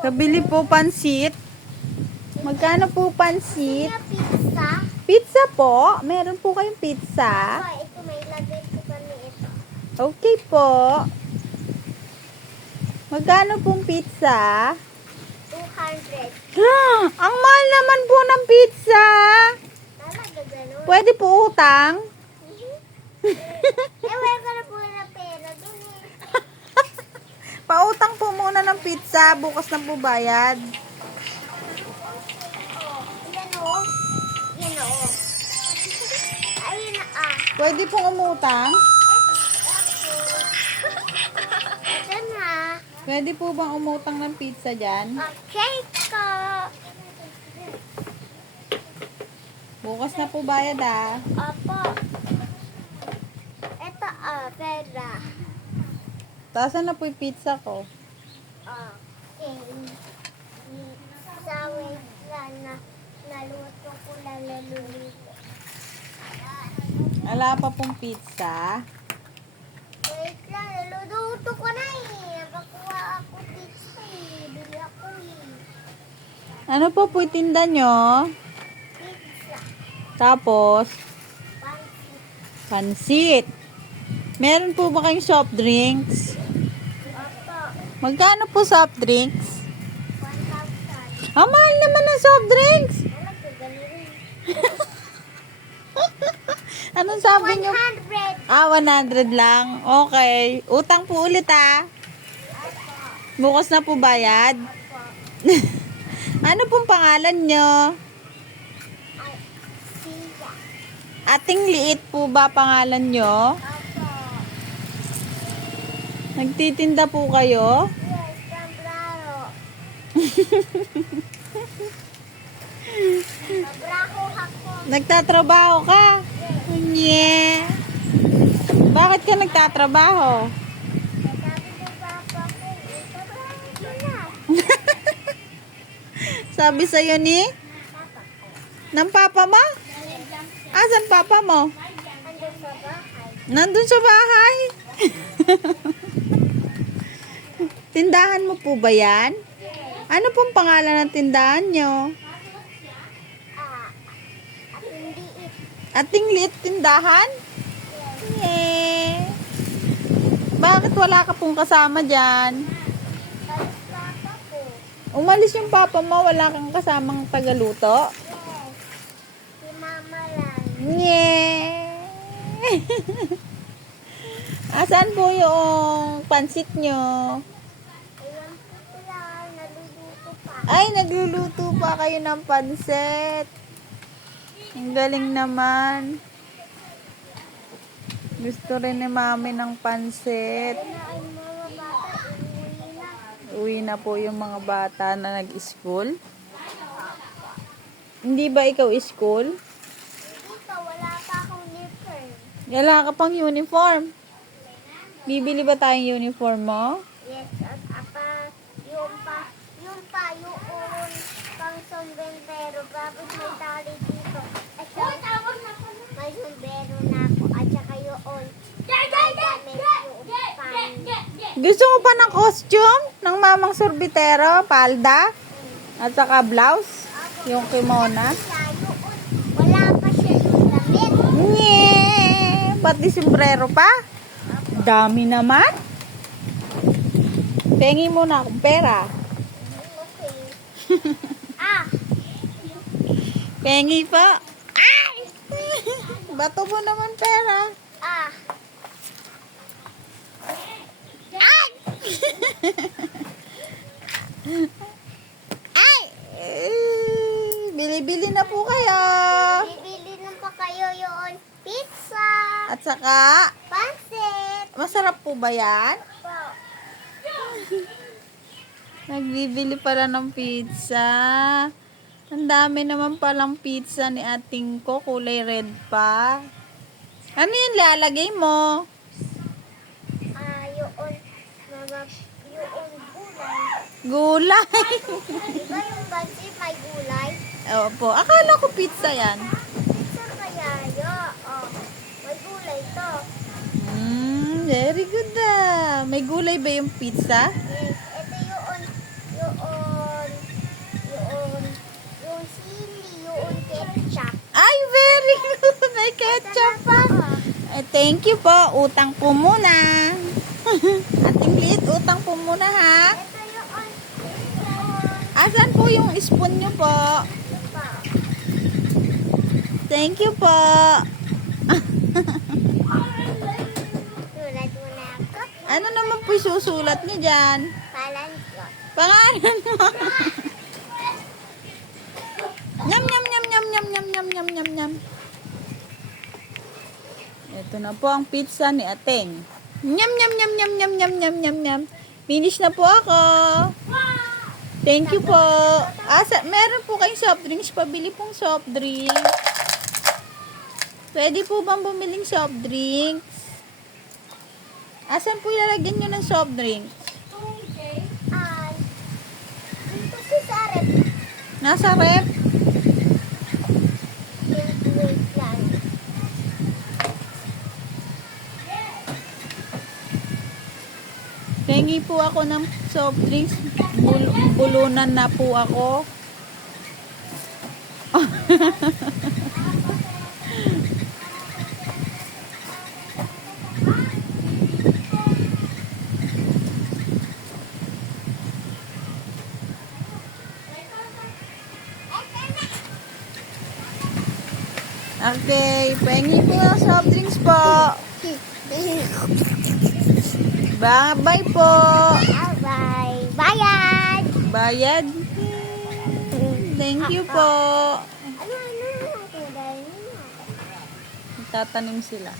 Kabili po pansit. Magkano po pansit? Pizza. Pizza po. Meron po kayong pizza. Ito may lagay ko kami ito. Okay po. Magkano pong pizza? 200. Ang mahal naman po ng pizza. Talaga ganun. Pwede po utang? Wala ka na po na pera dun eh. Pautang po muna ng pizza. Bukas na po bayad. Yan o. Yan o. Ayun na ah. Pwede pong umutang? Ito na. Pwede po bang umutang ng pizza dyan? Okay ko. Bukas na po bayad ah. Opo. Ito pera. Tasan na po yung pizza ko? Okay. Sa wait na naluto ko lang naluluto. Wala pa pong pizza. Wait lang, naluluto ko na eh. Napakuha ako pizza eh. Bili ako eh. Ano po po tinda nyo? Pizza. Tapos, Pansit. pansit. Meron po ba kayong soft drinks? Opo. Magkano po soft drinks? 1,000. Ang mahal naman ng soft drinks. Alam ko, ganun. Anong sabi nyo? 100. 100 lang. Okay. Utang po ulit ah. Opo. Bukas na po bayad. Opo. Ano pong pangalan nyo? Ay, siya. Ating liit po ba pangalan nyo? Opo. Nagtitinda po kayo? Yes, sombrero. Sobrako ako. Nagtatrabaho ka? Nye. Bakit ka nagtatrabaho? Sabi ng papa ko, sobrako ko na. Sabi sa'yo ni? Papa ko. Ng papa mo? Asan papa mo? Andun sa bahay. Nandun sa bahay. Tindahan mo po ba yan? Ano pong pangalan ng tindahan nyo? At hindi it. Ating liit tindahan? Yeah. Bakit wala ka pong kasama dyan? Balis papa ko. Umalis yung papa mo, wala kang kasamang tagaluto? Yes. Si mama lang. Yeah. Asan po yung pansit nyo? Ayan po yan. Naluluto pa. Ay, nagluluto pa kayo ng pansit. Ang galing naman. Gusto rin ni mami ng pansit. Ayun na ay mga bata. Inuwi na. Uwi na po yung mga bata na nag-school. Hindi ba ikaw school? Dito, wala pa akong uniform. Wala ka pang uniform. Bibili ba tayong uniform mo? Yes, at yung pang sombrero, tapos may tali dito. At may sombrero na ako, at saka yung damit yung pang... Gusto mo pa ng costume? Ng mamang sorbitero, palda, at saka blouse? Yung kimona? Wala pa siya yung damit. Nye! Pati sombrero pa? Dami naman. Pengi mo na akong pera. Okay. Pengi pa. Ay! Bato mo naman pera. Ay! Ay! Bili-bili na po kayo. Bibili na pa kayo yung pizza. At saka, Pansit. masarap po ba yan? Po. Nagbibili pala ng pizza. Ang dami naman palang pizza ni ating ko. Kulay red pa. Ano yan lalagay mo? Yung mga yung gulay. Gulay. Diba yung pansit may gulay? Opo. Akala ko pizza yan. Pizza kaya may gulay to. Very good ah. May gulay ba yung pizza? Yes. Ito yung Thank you po. Utang po muna. Ating liit, utang po muna ha. Ito yung Asan po yung spoon nyo po? Thank you po. Sulat mo na ako. Ano naman po yung susulat nyo dyan? Palan ko. Pangalan mo. Nyam, nyam, nyam, nyam, nyam, nyam, nyam, nyam, nyam, nyam. Ito na po ang pizza ni Ateng. Nyam, nyam, nyam, nyam, nyam, nyam, nyam, nyam, nyam. Finish na po ako. Thank you po. Meron po kayong soft drinks. Pabili pong soft drinks. Pwede po bang bumiling soft drinks? Asan po ilalagyan nyo ng soft drinks? Dito si Sarep. Nasa rep? Wait lang. Pengi po ako ng soft drinks. Bulunan na po ako. Okay, pengi po ng soft drinks po. Bye po. Bye. Bayad. Bayad. Thank you po. Ano? Tatanim sila.